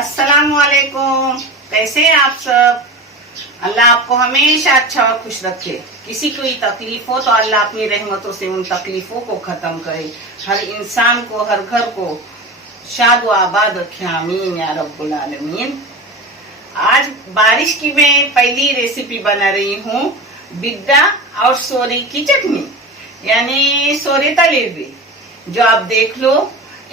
अस्सलाम वालेकुम। कैसे हैं आप सब? अल्लाह आपको हमेशा अच्छा और खुश रखे। किसी कोई तकलीफ हो तो अल्लाह अपनी रहमतों से उन तकलीफों को खत्म करे। हर इंसान को, हर घर को शाद व आबाद रखे। आमीन या रब्बुल आलमीन। आज बारिश की मैं पहली रेसिपी बना रही हूँ, बिड्डा और सोरे की चटनी, यानी सोरे तले हुए, जो आप देख लो।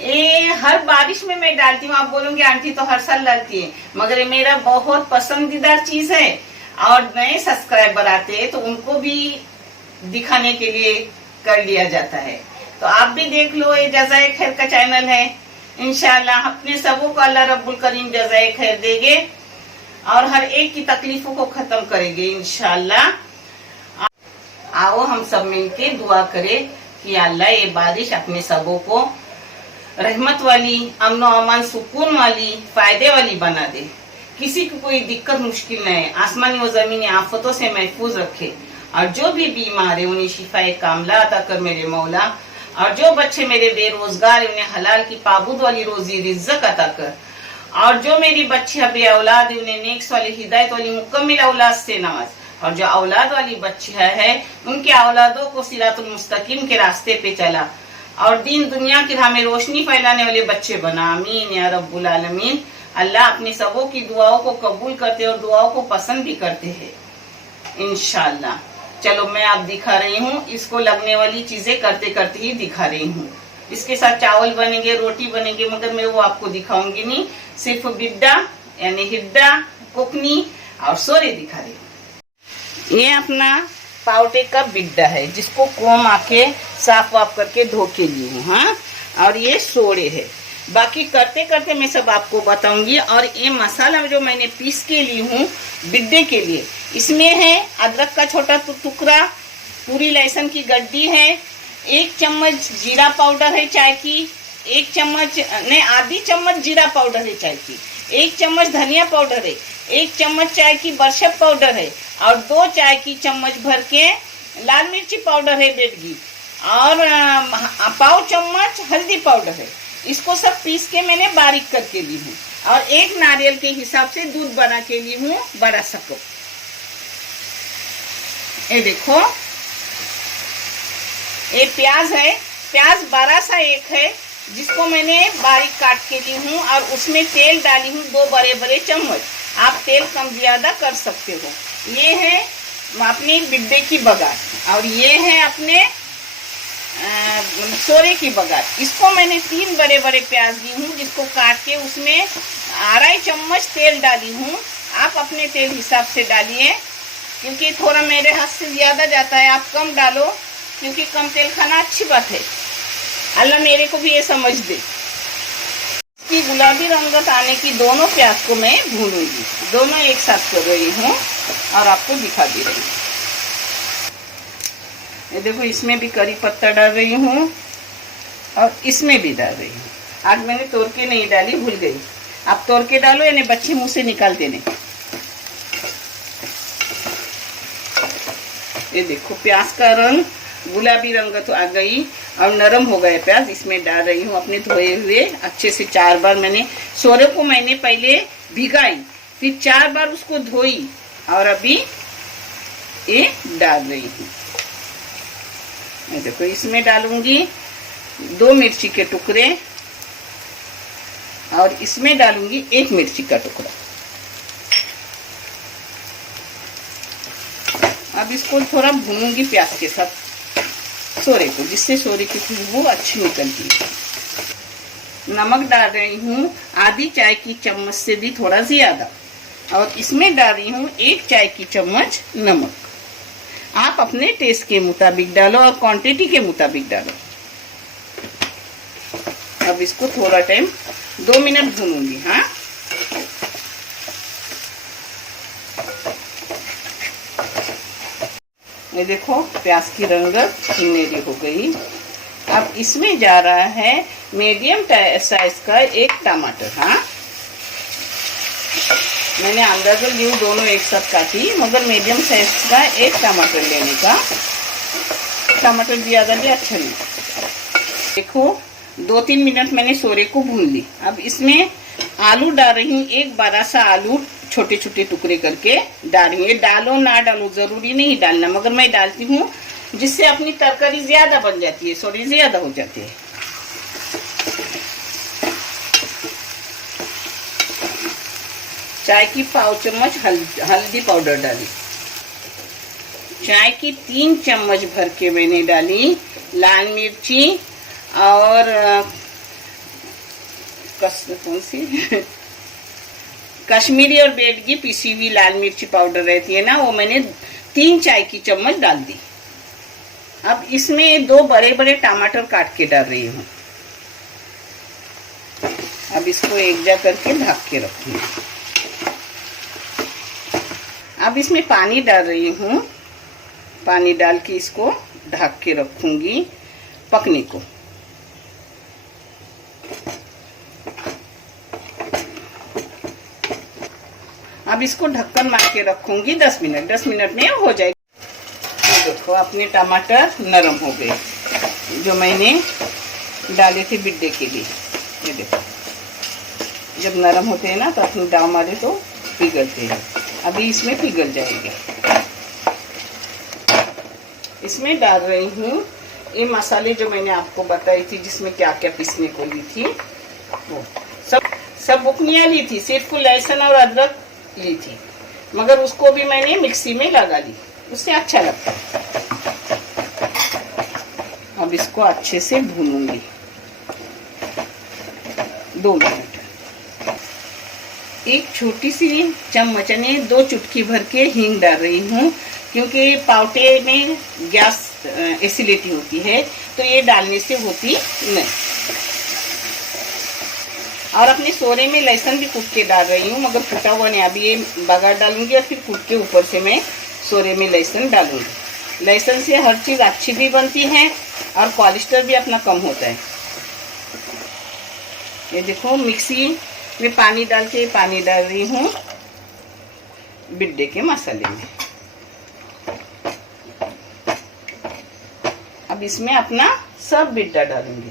ये हर बारिश में मैं डालती हूँ। आप बोलोगे आंटी तो हर साल डालती है, मगर ये मेरा बहुत पसंदीदा चीज है और नए सब्सक्राइबर आते हैं तो उनको भी दिखाने के लिए कर लिया जाता है। तो आप भी देख लो, ये जज़ाए खैर का चैनल है। इंशाल्लाह अपने सबों को अल्लाह रब्बुल करीम जज़ाए खैर देंगे और हर एक की तकलीफों को खत्म करेंगे इंशाल्लाह। आओ हम सब मिलके दुआ करें कि अल्लाह ये बारिश अपने सबों को रहमत वाली, अमन अमान, सुकून वाली, फायदे वाली बना दे। किसी को कोई दिक्कत मुश्किल न है, आसमानी व जमीनी आफतों से महफूज रखे और जो भी बीमार है उन्हें शिफाए कामला अता कर मेरे मौला। और जो बच्चे मेरे बेरोजगार है उन्हें हलाल की पाबूद वाली रोजी रिज्क अता कर। और जो मेरी बच्चियां बे औलाद है उन्हें नेक्स वाली हिदायत वाली मुकम्मिल औलाद से नवाज। और जो औलाद वाली बच्चियां है उनके औलादों को सिरातुल मुस्तकीम के रास्ते पे चला और दीन दुनिया की राह में रोशनी फैलाने वाले बच्चे बना। आमीन या रब्बुल आलमीन। अल्लाह अपनी सबों की दुआओं को कबूल करते और दुआओं को पसंद भी करते हैं इंशाल्लाह। चलो मैं आप दिखा रही हूँ, इसको लगने वाली चीजें करते करते ही दिखा रही हूँ। इसके साथ चावल बनेंगे, रोटी बनेंगे, मगर मैं वो आपको दिखाऊंगी नहीं। सिर्फ बिड्डा यानी हिड्डा, कुकनी और सोरे दिखा रही हूँ। ये अपना पावटे का बिड्डा है जिसको कोम आके साफ वाफ करके धो के ली हूँ। हाँ, और ये सोड़े है। बाकी करते करते मैं सब आपको बताऊंगी। और ये मसाला जो मैंने पीस के ली हूँ बिड्डे के लिए, इसमें है अदरक का छोटा टुकड़ा, पूरी लहसुन की गड्डी है, 1 चम्मच जीरा पाउडर है चाय की, 1 चम्मच नहीं आधी चम्मच जीरा पाउडर है चाय की, 1 चम्मच धनिया पाउडर है, 1 चम्मच चाय की बरशब पाउडर है और 2 चाय की चम्मच भर के लाल मिर्ची पाउडर है बेडगी और पाव चम्मच हल्दी पाउडर है। इसको सब पीस के मैंने बारीक करके ली हूँ और 1 नारियल के हिसाब से दूध बना के ली हूँ बड़ा सा कप। ये देखो, ये प्याज है, प्याज बड़ा सा एक है जिसको मैंने बारीक काट के ली हूँ और उसमें तेल डाली हूँ 2 बड़े बड़े चम्मच। आप तेल कम ज्यादा कर सकते हो। ये है अपनी बिड्डे की बघार और ये है अपने सोरे की बघार। इसको मैंने 3 बड़े बड़े प्याज ली हूँ जिसको काट के उसमें 2.5 चम्मच तेल डाली हूँ। आप अपने तेल हिसाब से डालिए क्योंकि थोड़ा मेरे हाथ से ज्यादा जाता है, आप कम डालो क्योंकि कम तेल खाना अच्छी बात है। अल्लाह मेरे को भी ये समझ दे। इसकी गुलाबी रंगत आने की दोनों प्याज को मैं भूनूंगी। दोनों एक साथ कर रही हूँ और आपको दिखा दे रही हूँ। ये देखो, इसमें भी करी पत्ता डाल रही हूँ और इसमें भी डाल रही हूँ। आज मैंने तोड़ के नहीं डाली, भूल गई। आप तोड़ के डालो, यानी बच्चे मुंह से निकाल देने। ये देखो प्याज का रंग गुलाबी रंगत आ गई और नरम हो गए प्याज। इसमें डाल रही हूँ अपने धोए हुए अच्छे से 4 बार। मैंने सोरे को मैंने पहले भिगाई, फिर 4 बार उसको धोई और अभी ये डाल रही हूँ। देखो, इसमें डालूंगी 2 मिर्ची के टुकड़े और इसमें डालूंगी 1 मिर्ची का टुकड़ा। अब इसको थोड़ा भूनूंगी प्याज के साथ सोरे को, जिससे सोरे की खुशबू अच्छी निकलती है। नमक डाल रही हूँ आधी चाय की चम्मच से भी थोड़ा ज्यादा और इसमें डाल रही हूँ 1 चाय की चम्मच नमक। आप अपने टेस्ट के मुताबिक डालो और क्वांटिटी के मुताबिक डालो। अब इसको थोड़ा टाइम 2 मिनट भूनूंगी। हाँ, ये देखो प्याज की रंगत सुनहरी हो गई। अब इसमें जा रहा है मीडियम साइज का 1 टमाटर। हाँ, मैंने अंदाजा ली दोनों एक साथ काटी, मगर मीडियम साइज का 1 टमाटर लेने का। टमाटर ज्यादा भी अच्छा नहीं। देखो 2-3 मिनट मैंने सोरे को भून ली। अब इसमें आलू डाल रही हूँ, एक बड़ा सा आलू छोटे छोटे टुकड़े करके डाल रही हूँ। ये डालो ना डालो जरूरी नहीं डालना, मगर मैं डालती हूँ जिससे अपनी तरकारी ज्यादा बन जाती है, थोड़ी ज्यादा हो जाती है। चाय की पाव चम्मच हल्दी पाउडर डाली। चाय की 3 चम्मच भर के मैंने डाली लाल मिर्ची और कौन सी कश्मीरी और बेडगी पिसी हुई लाल मिर्ची पाउडर रहती है ना, वो मैंने 3 चाय की चम्मच डाल दी। अब इसमें 2 बड़े बड़े टमाटर काट के डाल रही हूँ। अब इसको एक जा करके ढक के रखूंगी। अब इसमें पानी डाल रही हूँ, पानी डाल के इसको ढक के रखूंगी पकने को। अब इसको ढक्कन मार के रखूंगी 10 मिनट। 10 मिनट में हो जाएगी। देखो अपने टमाटर नरम हो गए जो मैंने डाले थे बिड्डे के लिए। ये देखो जब नरम होते हैं ना तो अपने दाव मारे तो पिघलते हैं। अभी इसमें पिघल जाएंगे। इसमें डाल रही हूँ ये मसाले जो मैंने आपको बताई थी, जिसमें क्या क्या पीसने को ली थी, वो सब बुकनियाँ ली थी। सिर्फ लहसुन और अदरक ली थी, मगर उसको भी मैंने मिक्सी में लगा ली, उससे अच्छा लगता है। अब इसको अच्छे से भूनूंगी 2 मिनट। एक छोटी सी चम्मच यानी 2 चुटकी भर के हींग डाल रही हूँ, क्योंकि पावटे में गैस एसिडिटी होती है, तो ये डालने से होती नहीं। और अपने सोरे में लहसुन भी कूट के डाल रही हूँ, मगर कूटा हुआ नहीं। अभी ये बघार डालूंगी और फिर कूट के ऊपर से मैं सोरे में लहसुन डालूंगी। लहसुन से हर चीज अच्छी भी बनती है और कोलेस्ट्रॉल भी अपना कम होता है। ये देखो मिक्सी में पानी डाल रही हूँ बिड्डे के मसाले में। अब इसमें अपना सब बिड्डा डालूंगी,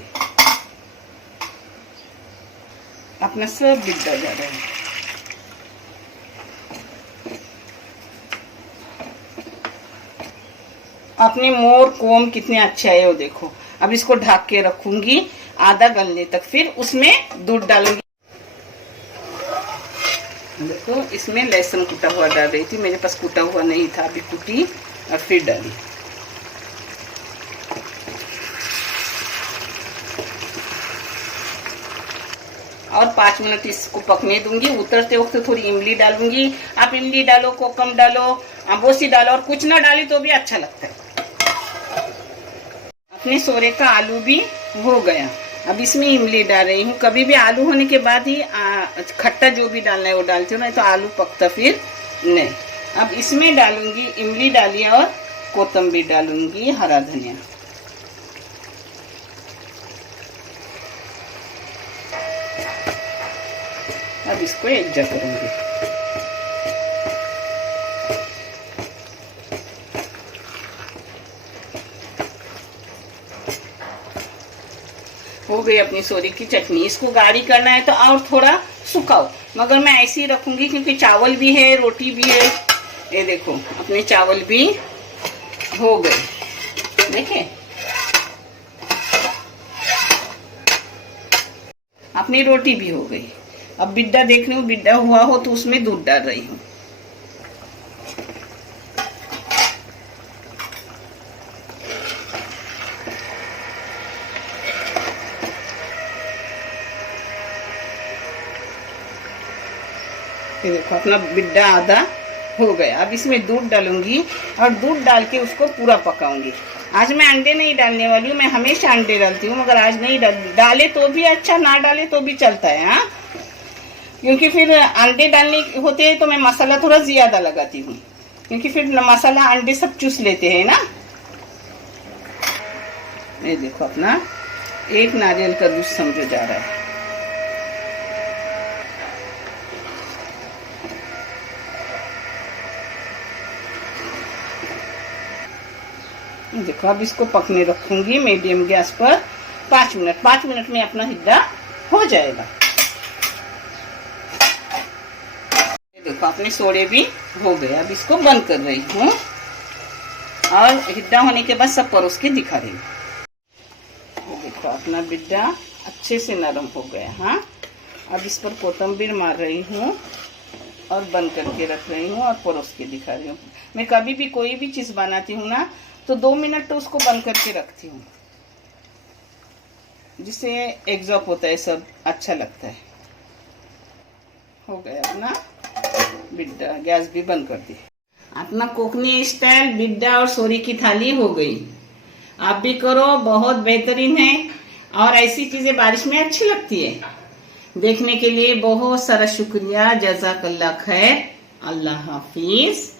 अपना सब बिड्डा डालूंगी। अपने मोर कोम कितने अच्छे आए हो देखो। अब इसको ढक के रखूंगी आधा गलने तक, फिर उसमें दूध डालूंगी। देखो इसमें लहसुन कूटा हुआ डाल रही थी, मेरे पास कूटा हुआ नहीं था, अभी कूटी और फिर डाली। और 5 मिनट इसको पकने दूंगी। उतरते वक्त थोड़ी इमली डालूंगी। आप इमली डालो, कोकम डालो, अम्बोसी डालो, और कुछ ना डाली तो भी अच्छा लगता है। अपने सोरे का आलू भी हो गया। अब इसमें इमली डाल रही हूँ। कभी भी आलू होने के बाद ही खट्टा जो भी डालना है वो डालती हूँ, नहीं तो आलू पकता फिर नहीं। अब इसमें डालूंगी, इमली डाली और कोतंबीर डालूंगी, हरा धनिया। अब इसको एक जग करूंगी। हो गई अपनी सोरे की चटनी। इसको गाढ़ी करना है तो और थोड़ा सुखाओ, मगर मैं ऐसे ही रखूंगी क्योंकि चावल भी है, रोटी भी है। ये देखो अपने चावल भी हो गए, देखें अपनी रोटी भी हो गई। अब बिड्डा देख रही हूँ, बिड्डा हुआ हो तो उसमें दूध डाल रही हूँ। ये देखो अपना बिड्डा आधा हो गया। अब इसमें दूध डालूंगी और दूध डाल के उसको पूरा पकाऊंगी। आज मैं अंडे नहीं डालने वाली हूँ, मैं हमेशा अंडे डालती हूँ, मगर आज नहीं डाले तो भी अच्छा, ना डाले तो भी चलता है। हाँ, क्योंकि फिर अंडे डालने होते हैं तो मैं मसाला थोड़ा ज्यादा लगाती हूँ, क्योंकि फिर मसाला अंडे सब चूस लेते हैं ना। ये देखो अपना 1 नारियल का दूध समझो जा रहा है। देखो अब इसको पकने रखूंगी मीडियम गैस पर 5 मिनट। 5 मिनट में अपना हिड्डा हो जाएगा। अपने सोडे भी हो गए। अब इसको बंद कर रही हूँ और हिड्डा होने के बाद सब परोस के दिखा रही हूँ। देखो अपना बिड्डा अच्छे से नरम हो गया। हाँ, अब इस पर कोतंबीर मार रही हूँ और बंद करके रख रही हूँ और परोस के दिखा रही हूँ। मैं कभी भी कोई भी चीज़ बनाती हूँ ना तो 2 मिनट तो उसको बंद करके रखती हूँ, जिससे एग्जॉप होता है, सब अच्छा लगता है। हो गया अपना बिड्डा, गैस भी बंद कर दी। अपना कोकनी स्टाइल बिड्डा और सोरी की थाली हो गई। आप भी करो, बहुत बेहतरीन है और ऐसी चीजें बारिश में अच्छी लगती है। देखने के लिए बहुत सारा शुक्रिया, जज़ाकल्लाह खैर, अल्लाह हाफिज।